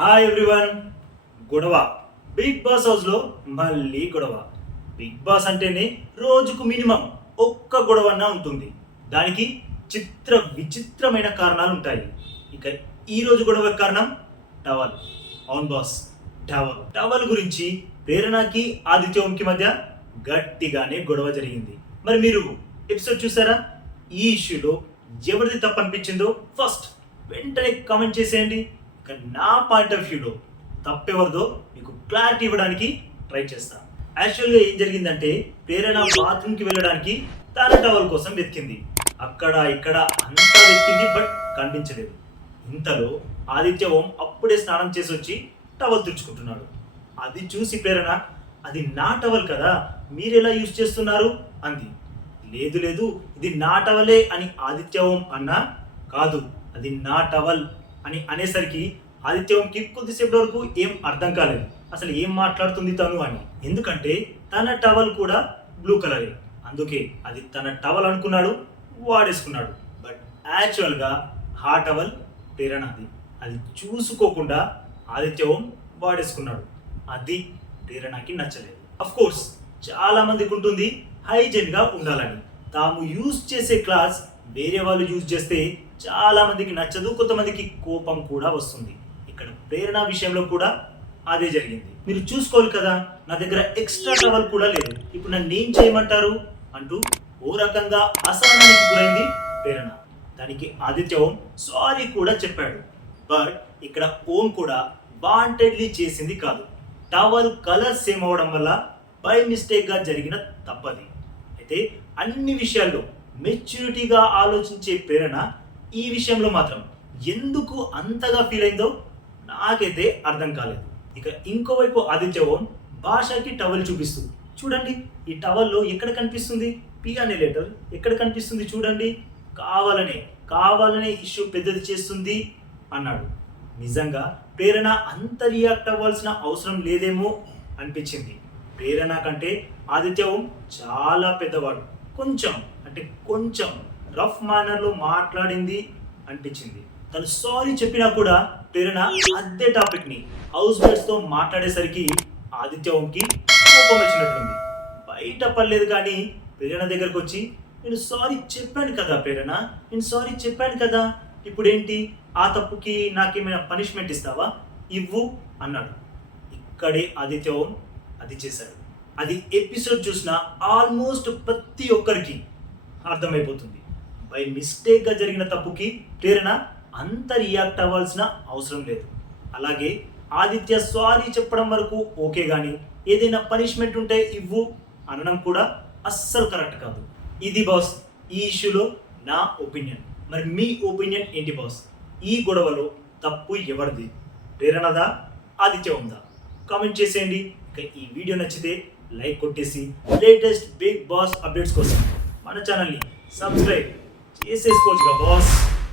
Hi everyone గొడవ. Big boss హౌస్లో మళ్ళీ గొడవ. బిగ్ బాస్ అంటేనే రోజుకు మినిమం ఒక్క గొడవన్నా ఉంటుంది. దానికి చిత్ర విచిత్రమైన కారణాలు ఉంటాయి. ఇక ఈ రోజు గొడవ కారణం టవల్ అవును బాస్ టవల్ టవల్ గురించి ప్రేరణకి ఆదిత్యంకి మధ్య గట్టిగానే గొడవ జరిగింది. మరి మీరు ఎపిసోడ్ చూసారా? ఈ ఇష్యూలో ఎవరిది తప్పు అనిపించిందో ఫస్ట్ వెంటనే కామెంట్ చేసేయండి. కానీ నా పాయింట్ ఆఫ్ వ్యూలో తప్పెవరిదో మీకు క్లారిటీ ఇవ్వడానికి ట్రై చేస్తాను యాక్చువల్గా ఏం జరిగిందంటే ప్రేరణ బాత్రూమ్కి వెళ్ళడానికి తన టవల్ కోసం వెతికింది. అక్కడ ఇక్కడ అంతా వెతికింది బట్ కనిపించలేదు. ఇంతలో ఆదిత్య ఓం అప్పుడే స్నానం చేసి వచ్చి టవల్ తుడుచుకుంటున్నాడు. అది చూసి ప్రేరణ అది నా టవల్ కదా మీరు ఎలా యూజ్ చేస్తున్నారు? అంది. లేదు లేదు ఇది నా టవలే అని ఆదిత్య ఓం అన్నా కాదు అది నా టవల్ అని అనేసరికి ఆదిత్యంకి కొద్దిసేపటి వరకు ఏం అర్థం కాలేదు. అసలు ఏం మాట్లాడుతుంది తను అని. ఎందుకంటే తన టవల్ కూడా బ్లూ కలరే. అందుకే అది తన టవల్ అనుకున్నాడు వాడేసుకున్నాడు. బట్ యాక్చువల్గా ఆ టవల్ ప్రేరణది. అది చూసుకోకుండా ఆదిత్య ఓం వాడేసుకున్నాడు. అది ప్రేరణకి నచ్చలేదు. అఫ్ కోర్స్ చాలా మందికి ఉంటుంది హైజెన్గా ఉండాలని. తాము యూజ్ చేసే క్లాస్ వేరే వాళ్ళు యూజ్ చేస్తే చాలామందికి నచ్చదు కొంతమందికి కోపం కూడా వస్తుంది. ఇక్కడ ప్రేరణ విషయంలో కూడా అదే జరిగింది. మీరు చూసుకోవాలి కదా నా దగ్గర ఎక్స్ట్రా టవల్ కూడా లేదు. ఇప్పుడు నన్ను ఏం చేయమంటారు? అంటూ ఓ రకంగా అసహనానికి గురైంది ప్రేరణ. దానికి ఆదిత్య ఓం సారీ కూడా చెప్పాడు. బట్ ఇక్కడ ఓం కూడా వాంటెడ్లీ చేసింది కాదు. టవల్ కలర్ సేమ్ అవడం వల్ల బై మిస్టేక్గా జరిగిన తప్పది. అయితే అన్ని విషయాల్లో మెచ్యూరిటీగా ఆలోచించే ప్రేరణ ఈ విషయంలో మాత్రం ఎందుకు అంతగా ఫీల్ అయిందో నాకైతే అర్థం కాలేదు. ఇక ఇంకోవైపు ఆదిత్య ఓం భాషకి టవల్ చూపిస్తుంది. చూడండి ఈ టవల్లో ఎక్కడ కనిపిస్తుంది? పి అనే లెటర్ ఎక్కడ కనిపిస్తుంది చూడండి. కావాలనే కావాలనే ఇష్యూ పెద్దది చేస్తుంది అన్నాడు. నిజంగా ప్రేరణ అంత రియాక్ట్ అవ్వాల్సిన అవసరం లేదేమో అనిపించింది. ప్రేరణ కంటే ఆదిత్య ఓం చాలా పెద్దవాడు. కొంచెం అంటే కొంచెం రఫ్ మేనర్లో మాట్లాడింది అనిపించింది. తను సారీ చెప్పినా కూడా ప్రేరణ అదే టాపిక్ని హౌస్ మేట్స్తో మాట్లాడేసరికి ఆదిత్య ఓంకి కోపం వచ్చినట్లుంది. బయట పర్లేదు కానీ ప్రేరణ దగ్గరకు వచ్చి నేను సారీ చెప్పాను కదా ప్రేరణ నేను సారీ చెప్పాను కదా ఇప్పుడేంటి? ఆ తప్పుకి నాకేమైనా పనిష్మెంట్ ఇస్తావా? ఇవ్వు అన్నాడు. ఇక్కడే ఆదిత్య ఓం అది చేశాడు. అది ఎపిసోడ్ చూసిన ఆల్మోస్ట్ ప్రతి ఒక్కరికి అర్థమైపోతుంది. బై మిస్టేక్గా జరిగిన తప్పుకి ప్రేరణ అంత రియాక్ట్ అవ్వాల్సిన అవసరం లేదు. అలాగే ఆదిత్య సారీ చెప్పడం వరకు ఓకే కానీ ఏదైనా పనిష్మెంట్ ఉంటే ఇవ్వు అనడం కూడా అస్సలు కరెక్ట్ కాదు. ఇది బాస్ ఈ ఇష్యూలో నా ఒపీనియన్. మరి మీ ఒపీనియన్ ఏంటి బాస్? ఈ గొడవలో తప్పు ఎవరిది? ప్రేరణదా ఆదిత్య ఉందా కామెంట్ చేసేయండి. ఇక ఈ వీడియో నచ్చితే లైక్ కొట్టేసి లేటెస్ట్ బిగ్ బాస్ అప్డేట్స్ కోసం మన ఛానల్ని సబ్స్క్రైబ్ చేసేసుకోవచ్చుగా బాస్